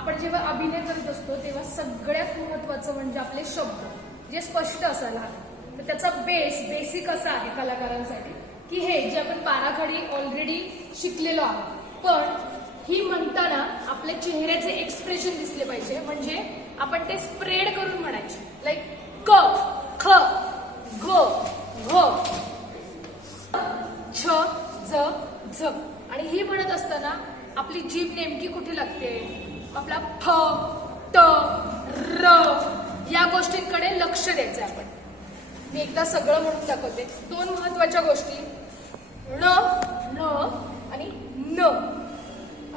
आपण जेव्हा अभिनय करत असतो तेव्हा सगळ्यात महत्त्वाचं म्हणजे आपले शब्द जे स्पष्ट असायला हवे। तर त्याचा बेसिक असा आहे कलाकारांसाठी की हे जे आपण पाराखडी ऑलरेडी शिकलेलो आहोत, पण ही म्हणताना आपल्या चेहऱ्याचे एक्सप्रेशन दिसले पाहिजे, म्हणजे आपण ते स्प्रेड करून म्हणायचे। लाईक क ख ग घ छ ज झ। आणि ही म्हणत असताना आपली जीभ नेमकी कुठे लागते, आपला फ ट र या गोष्टींकडे लक्ष द्यायचं आपण। मी एकदा सगळं म्हणून दाखवते। दोन महत्वाच्या गोष्टी ण न आणि न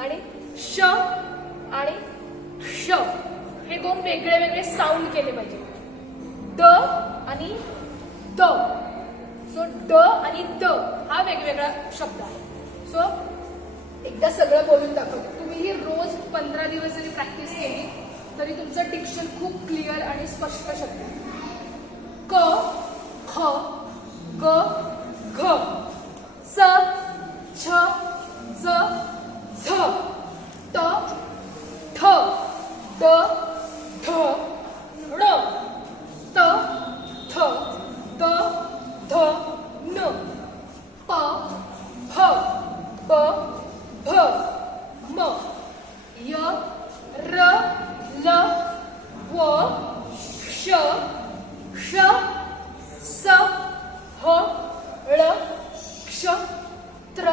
आणि श आणि श हे दोन वेगळे वेगळे साऊंड केले पाहिजे। द आणि द, सो ड आणि द हा वेगवेगळा शब्द आहे। सो एकदा सगळं बोलून दाखवते। तुम्ही ही रोज 15 दिवस जरी प्रॅक्टिस केली तरी तुमचं डिक्शन खूप क्लिअर आणि स्पष्ट शब्द आहे। क ख ग घ स छ ज झ ट ठ ड ढ ण त थ द ध न प फ ब भ म य र ल व श ष स ह ळ क्ष त्र